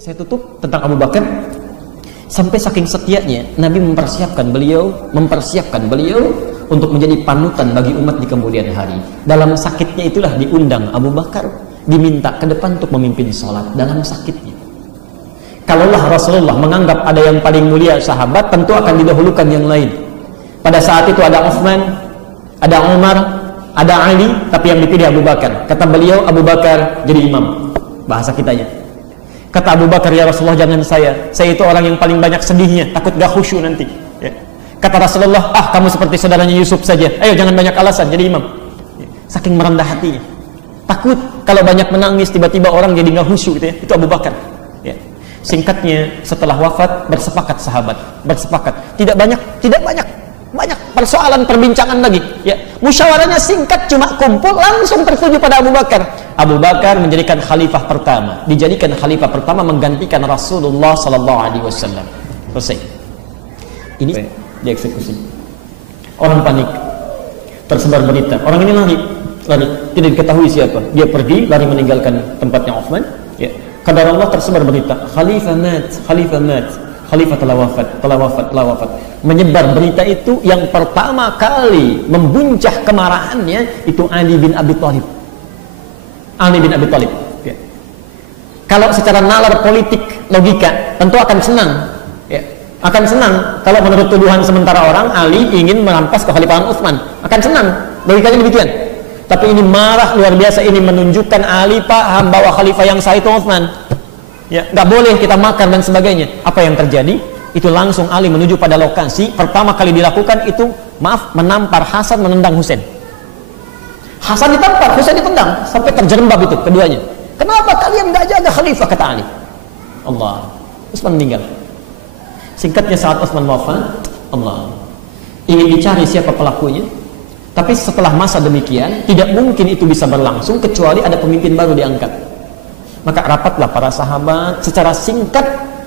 Saya tutup tentang Abu Bakar. Sampai saking setianya Nabi mempersiapkan beliau untuk menjadi panutan bagi umat di kemudian hari. Dalam sakitnya itulah diundang Abu Bakar, diminta ke depan untuk memimpin sholat dalam sakitnya. Kalaulah Rasulullah menganggap ada yang paling mulia sahabat, tentu akan didahulukan yang lain. Pada saat itu ada Utsman, ada Umar, ada Ali, tapi yang dipilih Abu Bakar. Kata beliau, Abu Bakar jadi imam. Bahasa kitanya. Kata Abu Bakar, ya Rasulullah, jangan saya itu orang yang paling banyak sedihnya, takut gak khusyuk nanti, ya. Kata Rasulullah, kamu seperti saudaranya Yusuf saja, ayo jangan banyak alasan, jadi imam. Saking merendah hatinya, takut kalau banyak menangis tiba-tiba orang jadi gak khusyuk gitu, ya. Itu Abu Bakar, ya. Singkatnya, setelah wafat bersepakat sahabat, tidak banyak persoalan perbincangan lagi, ya. Musyawarahnya singkat, cuma kumpul langsung tertuju pada Abu Bakar. Abu Bakar dijadikan khalifah pertama menggantikan Rasulullah sallallahu alaihi wasallam. Selesai. Ini dieksekusi. Orang panik. Tersebar berita. Orang ini lari. Tidak diketahui siapa. Dia pergi, lari meninggalkan tempatnya Utsman, ya. Qadar Allah, tersebar berita, khalifah mat. Khalifah telah wafat. Menyebar berita itu, yang pertama kali membuncah kemarahannya itu Ali bin Abi Thalib. Ya. Kalau secara nalar politik logika tentu akan senang, ya. Akan senang kalau menurut tuduhan sementara orang Ali ingin merampas kekhalifahan Utsman, akan senang, logikanya demikian. Tapi ini marah luar biasa, ini menunjukkan Ali paham bahwa khalifah yang sah itu Utsman. Ya, nggak boleh kita makar dan sebagainya. Apa yang terjadi? Itu langsung Ali menuju pada lokasi. Pertama kali dilakukan itu, menampar Hasan, menendang Husain. Hasan ditampar, Husain ditendang, sampai terjerembab itu keduanya. Kenapa kalian nggak jaga khalifah, kata Ali. Allah, Utsman meninggal. Singkatnya, saat Utsman wafat, Allah ingin dicari siapa pelakunya. Tapi setelah masa demikian, tidak mungkin itu bisa berlangsung kecuali ada pemimpin baru diangkat. Maka rapatlah para sahabat, secara singkat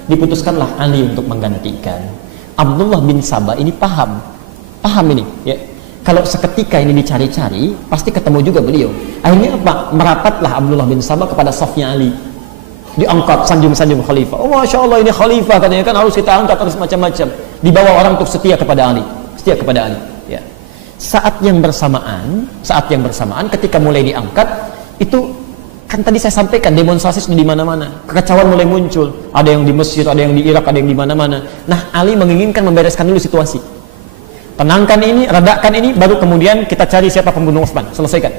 diputuskanlah Ali untuk menggantikan. Abdullah bin Sabah ini paham ini, ya. Kalau seketika ini dicari-cari, pasti ketemu juga beliau. Akhirnya apa? Merapatlah Abdullah bin Sabah kepada safnya Ali. Diangkat sanjung-sanjung khalifah. Oh, Masya Allah, ini khalifah katanya, kan harus kita angkat, harus macam-macam. Dibawa orang untuk setia kepada Ali, ya. Saat yang bersamaan ketika mulai diangkat, itu kan tadi saya sampaikan demonstrasi sudah di mana-mana, kekacauan mulai muncul, ada yang di Mesir, ada yang di Irak, ada yang di mana-mana. Nah, Ali menginginkan membereskan dulu situasi, tenangkan ini, redakan ini, baru kemudian kita cari siapa pembunuh Utsman, selesaikan.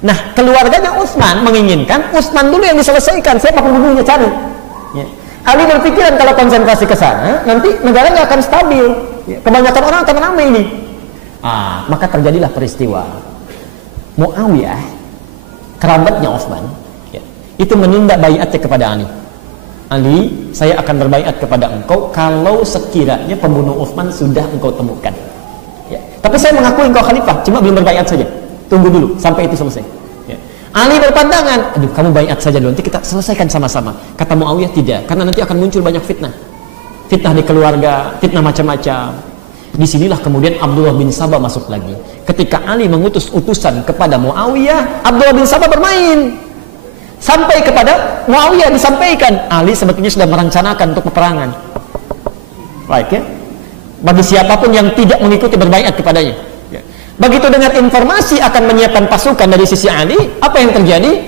Nah, keluarganya Utsman menginginkan Utsman dulu yang diselesaikan, siapa pembunuhnya cari, ya. Ali berpikiran kalau konsentrasi ke sana, nanti negara nggak akan stabil, ya. Kebanyakan orang akan ramai ini. Maka terjadilah peristiwa Muawiyah, kerabatnya Utsman, ya, itu menunda baiatnya kepada Ali. Ali, saya akan berbaiat kepada engkau kalau sekiranya pembunuh Utsman sudah engkau temukan, ya. Tapi saya mengakui engkau khalifah, cuma belum berbaiat saja. Tunggu dulu sampai itu selesai, ya. Ali berpandangan, aduh, kamu baiat saja dulu, nanti kita selesaikan sama-sama. Kata Muawiyah, tidak, karena nanti akan muncul banyak fitnah di keluarga, fitnah macam-macam. Disinilah kemudian Abdullah bin Sabah masuk lagi. Ketika Ali mengutus utusan kepada Muawiyah, Abdullah bin Sabah bermain. Sampai kepada Muawiyah disampaikan, Ali sebetulnya sudah merencanakan untuk peperangan. Baik, ya. Bagi siapapun yang tidak mengikuti berbaiat kepadanya, ya. Begitu dengar informasi akan menyiapkan pasukan dari sisi Ali, apa yang terjadi?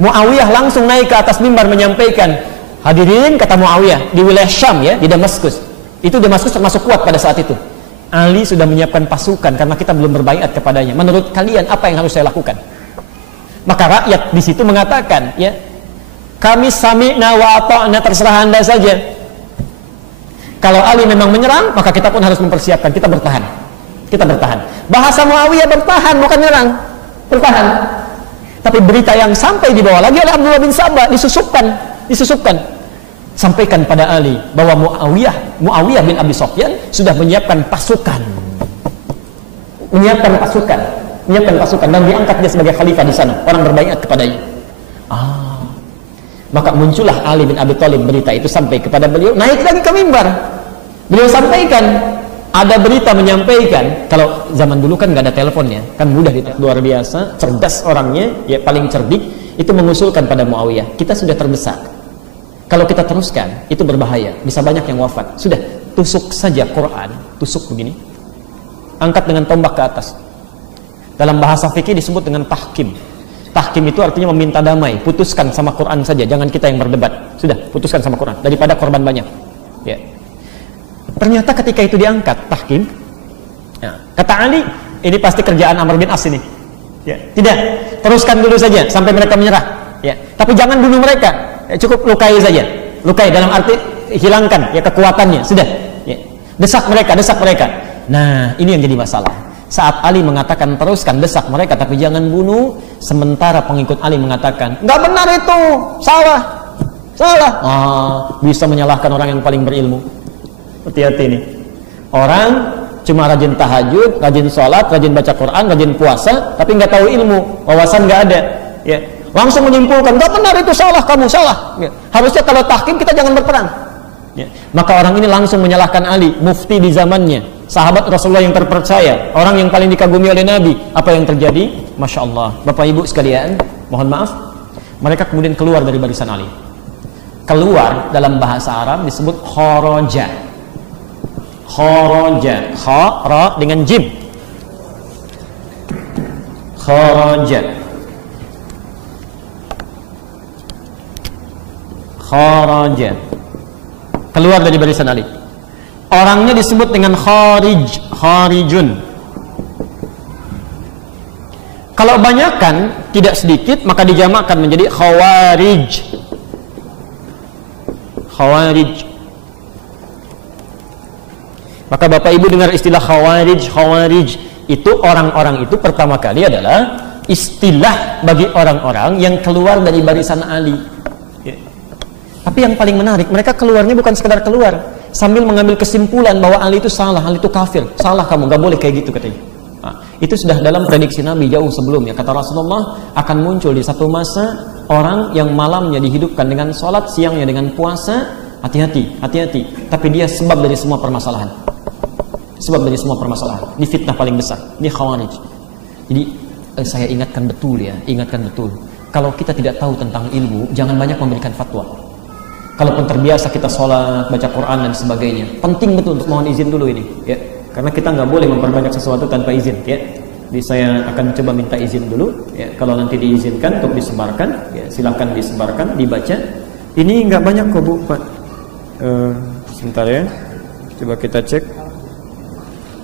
Muawiyah langsung naik ke atas mimbar menyampaikan, hadirin, kata Muawiyah, di wilayah Syam, ya, di Damaskus. Itu Damaskus termasuk kuat pada saat itu. Ali sudah menyiapkan pasukan karena kita belum berbaiat kepadanya. Menurut kalian apa yang harus saya lakukan? Maka rakyat di situ mengatakan, ya, kami sami'na wa ata'na, terserah Anda saja. Kalau Ali memang menyerang, maka kita pun harus mempersiapkan, kita bertahan. Bahasa Muawiyah bertahan, bukan menyerang, bertahan. Tapi berita yang sampai dibawa lagi oleh Abdullah bin Sabah disusupkan. Sampaikan pada Ali bahwa Muawiyah bin Abi Sufyan sudah menyiapkan pasukan, dan diangkat dia sebagai khalifah di sana. Orang berbaiat kepadanya. Maka muncullah Ali bin Abi Thalib, berita itu sampai kepada beliau, naik lagi ke mimbar. Beliau sampaikan, ada berita menyampaikan, kalau zaman dulu kan nggak ada teleponnya, kan mudah, luar biasa, cerdas orangnya, ya, paling cerdik, itu mengusulkan pada Muawiyah, kita sudah terdesak. Kalau kita teruskan, itu berbahaya, bisa banyak yang wafat. Sudah, tusuk saja Quran, tusuk begini, angkat dengan tombak ke atas. Dalam bahasa fikih disebut dengan tahkim. Tahkim itu artinya meminta damai, putuskan sama Quran saja, jangan kita yang berdebat. Sudah, putuskan sama Quran, daripada korban banyak. Ya. Ternyata ketika itu diangkat, tahkim, ya, kata Ali, ini pasti kerjaan Amr bin As ini. Ya. Tidak, teruskan dulu saja sampai mereka menyerah. Ya. Tapi jangan bunuh mereka, ya, cukup lukai saja. Lukai dalam arti hilangkan ya kekuatannya, sudah. Ya. Desak mereka, desak mereka. Nah, ini yang jadi masalah. Saat Ali mengatakan teruskan desak mereka tapi jangan bunuh, sementara pengikut Ali mengatakan nggak benar itu, salah, salah. Bisa menyalahkan orang yang paling berilmu. Hati-hati nih. Orang cuma rajin tahajud, rajin sholat, rajin baca Quran, rajin puasa, tapi nggak tahu ilmu, wawasan nggak ada. Ya, langsung menyimpulkan nggak benar itu, salah, kamu salah. Ya. Harusnya kalau tahkim kita jangan berperang. Ya. Maka orang ini langsung menyalahkan Ali, mufti di zamannya, sahabat Rasulullah yang terpercaya, orang yang paling dikagumi oleh Nabi. Apa yang terjadi? Masya Allah, Bapak Ibu sekalian, mohon maaf, mereka kemudian keluar dari barisan Ali. Keluar dalam bahasa Arab disebut kharaja. Kharaja, khara dengan jim. Kharaja. Kharaja. Keluar dari barisan Ali. Orangnya disebut dengan kharij, kharijun. Kalau banyakkan, tidak sedikit, maka dijamakkan menjadi khawarij. Khawarij. Maka Bapak Ibu dengar istilah khawarij, khawarij, itu orang-orang itu pertama kali adalah istilah bagi orang-orang yang keluar dari barisan Ali. Tapi yang paling menarik, mereka keluarnya bukan sekedar keluar, sambil mengambil kesimpulan bahwa Ali itu salah, Ali itu kafir, salah kamu, gak boleh kayak gitu katanya. Nah, itu sudah dalam prediksi Nabi jauh sebelumnya. Kata Rasulullah, akan muncul di satu masa orang yang malamnya dihidupkan dengan sholat, siangnya dengan puasa. Hati-hati, hati-hati. Tapi dia sebab dari semua permasalahan. Sebab dari semua permasalahan. Ini fitnah paling besar. Ini khawarij. Jadi saya ingatkan betul ya, ingatkan betul. Kalau kita tidak tahu tentang ilmu, jangan banyak memberikan fatwa. Kalaupun terbiasa kita sholat, baca Quran dan sebagainya, penting betul untuk mohon izin dulu ini, ya. Karena kita nggak boleh memperbanyak sesuatu tanpa izin, ya. Jadi saya akan coba minta izin dulu, ya. Kalau nanti diizinkan untuk disebarkan, ya, silahkan disebarkan, dibaca. Ini nggak banyak kok Bu, Pak. Sebentar ya, coba kita cek.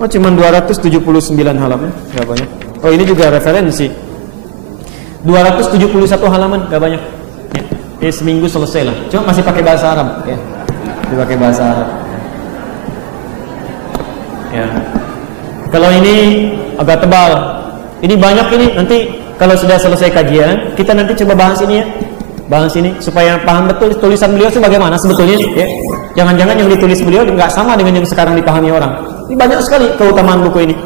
Oh, cuma 279 halaman, nggak banyak. Oh, ini juga referensi. 271 halaman, nggak banyak. Ya. Ini seminggu selesai lah. Cuma masih pakai bahasa Arab, ya. Dipakai bahasa Arab. Ya. Kalau ini agak tebal, ini banyak ini. Nanti kalau sudah selesai kajian, kita nanti coba bahas ini ya. Bahas ini supaya paham betul tulisan beliau itu bagaimana sebetulnya. Ya. Jangan-jangan yang ditulis beliau nggak sama dengan yang sekarang dipahami orang. Ini banyak sekali keutamaan buku ini.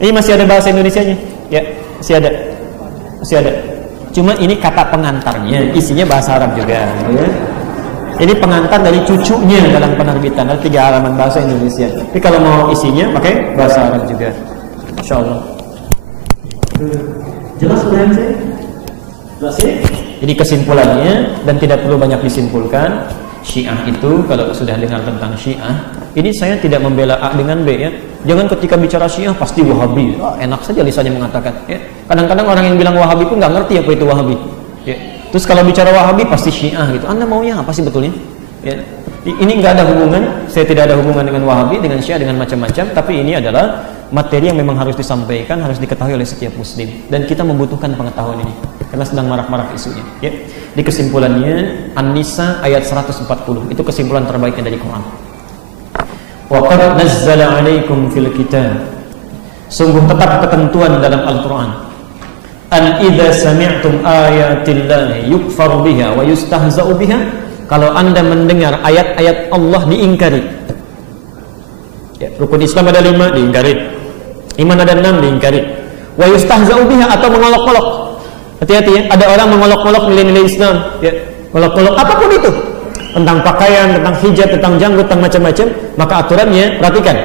Ini masih ada bahasa Indonesianya, ya. Masih ada, masih ada. Cuma ini kata pengantarnya, isinya bahasa Arab juga. Ya. Ini pengantar dari cucunya dalam penerbitan, ada 3 halaman bahasa Indonesia. Tapi kalau mau isinya, pakai bahasa Arab juga. Insya Allah. Jelas pertanyaan saya? Jelas ya? Jadi kesimpulannya, dan tidak perlu banyak disimpulkan, Syiah itu, kalau sudah dengar tentang Syiah, ini saya tidak membela A dengan B ya. Jangan ketika bicara Syiah pasti Wahabi. Enak saja lisannya mengatakan. Ya. Kadang-kadang orang yang bilang Wahabi pun nggak ngerti apa itu Wahabi. Ya. Terus kalau bicara Wahabi pasti Syiah gitu. Anda maunya apa sih betulnya? Ya. Ini nggak ada hubungan. Saya tidak ada hubungan dengan Wahabi, dengan Syiah, dengan macam-macam. Tapi ini adalah materi yang memang harus disampaikan, harus diketahui oleh setiap Muslim. Dan kita membutuhkan pengetahuan ini karena sedang marak-marak isunya. Ya. Di kesimpulannya An-Nisa ayat 140 itu kesimpulan terbaiknya dari Quran. Wa qad nazzala 'alaikum fil kitab. Sungguh tetap ketentuan dalam Al-Qur'an. An idza sami'tum ayatillahi yukfaru biha wa yustahza'u biha. Kalau Anda mendengar ayat-ayat Allah diingkari. Ya, rukun Islam ada 5 diingkari. Iman ada 6 diingkari. Wa yustahza'u biha atau mengolok-olok. Hati-hati ya, ada orang mengolok-olok nilai-nilai Islam, ya. Mengolok-olok apapun itu. Tentang pakaian, tentang hijab, tentang janggut, tentang macam-macam, maka aturannya perhatikan.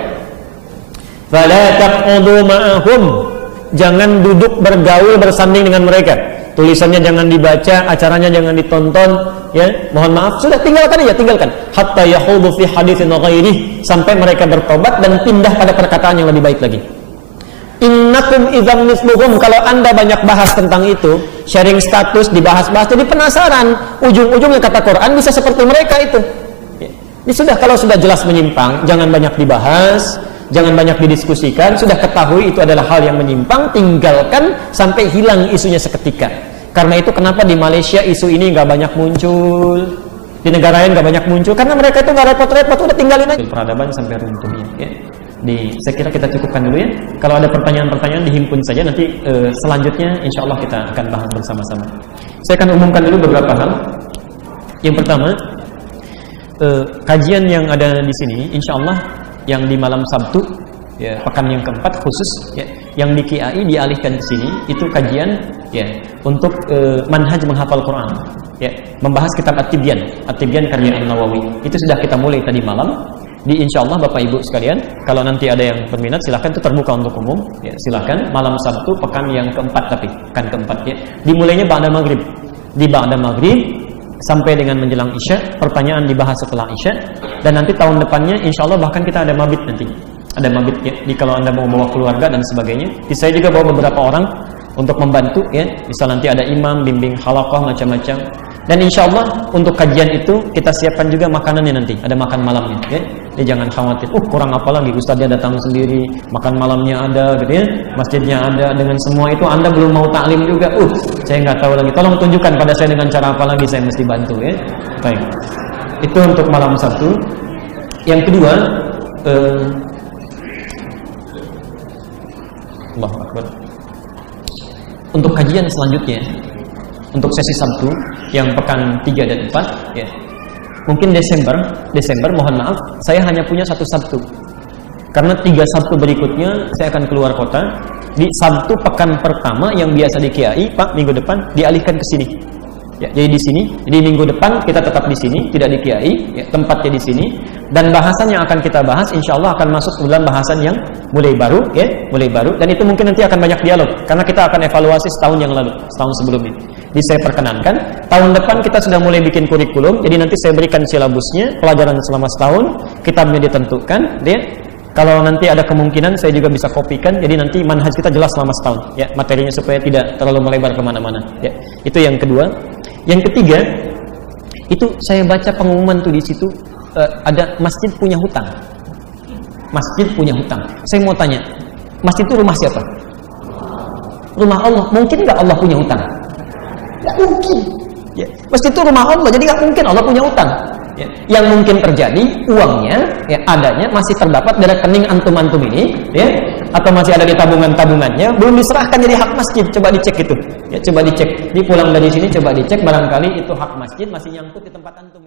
Fala taqudu ma'ahum. Jangan duduk bergaul bersanding dengan mereka. tulisannya jangan dibaca, acaranya jangan ditonton, ya. Mohon maaf, sudah tinggalkan aja, tinggalkan. Hatta yahudu fi haditsin ghairihi, sampai mereka bertobat dan pindah pada perkataan yang lebih baik lagi. Innakum idzam misluhum, kalau Anda banyak bahas tentang itu, sharing status, dibahas-bahas, jadi penasaran, ujung-ujungnya kata Quran bisa seperti mereka itu. Ini sudah, kalau sudah jelas menyimpang, jangan banyak dibahas, jangan banyak didiskusikan, sudah ketahui itu adalah hal yang menyimpang, tinggalkan sampai hilang isunya seketika. Karena itu kenapa di Malaysia isu ini nggak banyak muncul, di negara lain nggak banyak muncul, karena mereka itu nggak repot-repot, udah tinggalin aja. Peradaban sampai runtuhnya. Ya. Saya kira kita cukupkan dulu ya. Kalau ada pertanyaan-pertanyaan dihimpun saja, nanti selanjutnya insya Allah kita akan bahas bersama-sama. Saya akan umumkan dulu beberapa hal. Yang pertama, kajian yang ada di sini, insya Allah yang di malam Sabtu, ya, pekan yang keempat khusus, ya, yang di KIAI dialihkan ke sini, itu kajian, ya, untuk manhaj menghafal Quran, ya, membahas kitab At-Tibyan karya An-Nawawi. Itu sudah kita mulai tadi malam. Di insya Allah Bapak Ibu sekalian, kalau nanti ada yang berminat silahkan, itu terbuka untuk umum, ya, silahkan. Malam Sabtu pekan yang keempat, tapi pekan keempat, ya, dimulainya ba'da maghrib, di ba'da maghrib sampai dengan menjelang Isya, pertanyaan dibahas setelah Isya, dan nanti tahun depannya insya Allah bahkan kita ada mabit nanti, ada mabit, ya. Jadi kalau Anda mau bawa keluarga dan sebagainya, saya juga bawa beberapa orang untuk membantu, ya, misal nanti ada imam, bimbing halaqah macam-macam. Dan insya Allah untuk kajian itu kita siapkan juga makanannya nanti, ada makan malamnya, ya. Jadi jangan khawatir, kurang apa lagi, ustadznya datang sendiri, makan malamnya ada, gitu ya, masjidnya ada, dengan semua itu Anda belum mau taklim juga, saya nggak tahu lagi, tolong tunjukkan pada saya dengan cara apa lagi saya mesti bantu, ya. Baik, itu untuk malam Sabtu. Yang kedua, Allahu Akbar, untuk kajian selanjutnya, untuk sesi Sabtu yang pekan 3 dan 4, ya. Mungkin Desember mohon maaf, saya hanya punya 1 Sabtu. Karena 3 Sabtu berikutnya saya akan keluar kota. Di Sabtu pekan pertama yang biasa di KIAI, Pak, minggu depan dialihkan ke sini. Ya, jadi di sini, jadi minggu depan kita tetap di sini, tidak di KIAI, ya, tempatnya di sini. Dan bahasan yang akan kita bahas, insya Allah akan masuk dalam bahasan yang mulai baru, ya, mulai baru. Dan itu mungkin nanti akan banyak dialog, karena kita akan evaluasi setahun yang lalu, setahun sebelumnya. Jadi saya perkenankan, tahun depan kita sudah mulai bikin kurikulum. Jadi nanti saya berikan silabusnya, pelajaran selama setahun, kitabnya ditentukan, ya. Kalau nanti ada kemungkinan saya juga bisa kopikan, jadi nanti manhaj kita jelas selama setahun, ya, materinya supaya tidak terlalu melebar kemana-mana, ya. Itu yang kedua. Yang ketiga, itu saya baca pengumuman tuh di situ, ada masjid punya hutang. Masjid punya hutang. Saya mau tanya, masjid itu rumah siapa? Rumah Allah. Mungkin nggak Allah punya hutang? Nggak mungkin. Ya. Masjid itu rumah Allah, jadi nggak mungkin Allah punya hutang. Ya. Yang mungkin terjadi, uangnya, ya, adanya masih terdapat dari rekening antum-antum ini, ya, atau masih ada di tabungan-tabungannya, belum diserahkan jadi hak masjid. Coba dicek itu, ya, coba dicek. Di pulang dari sini coba dicek, barangkali itu hak masjid masih nyangkut di tempat antum.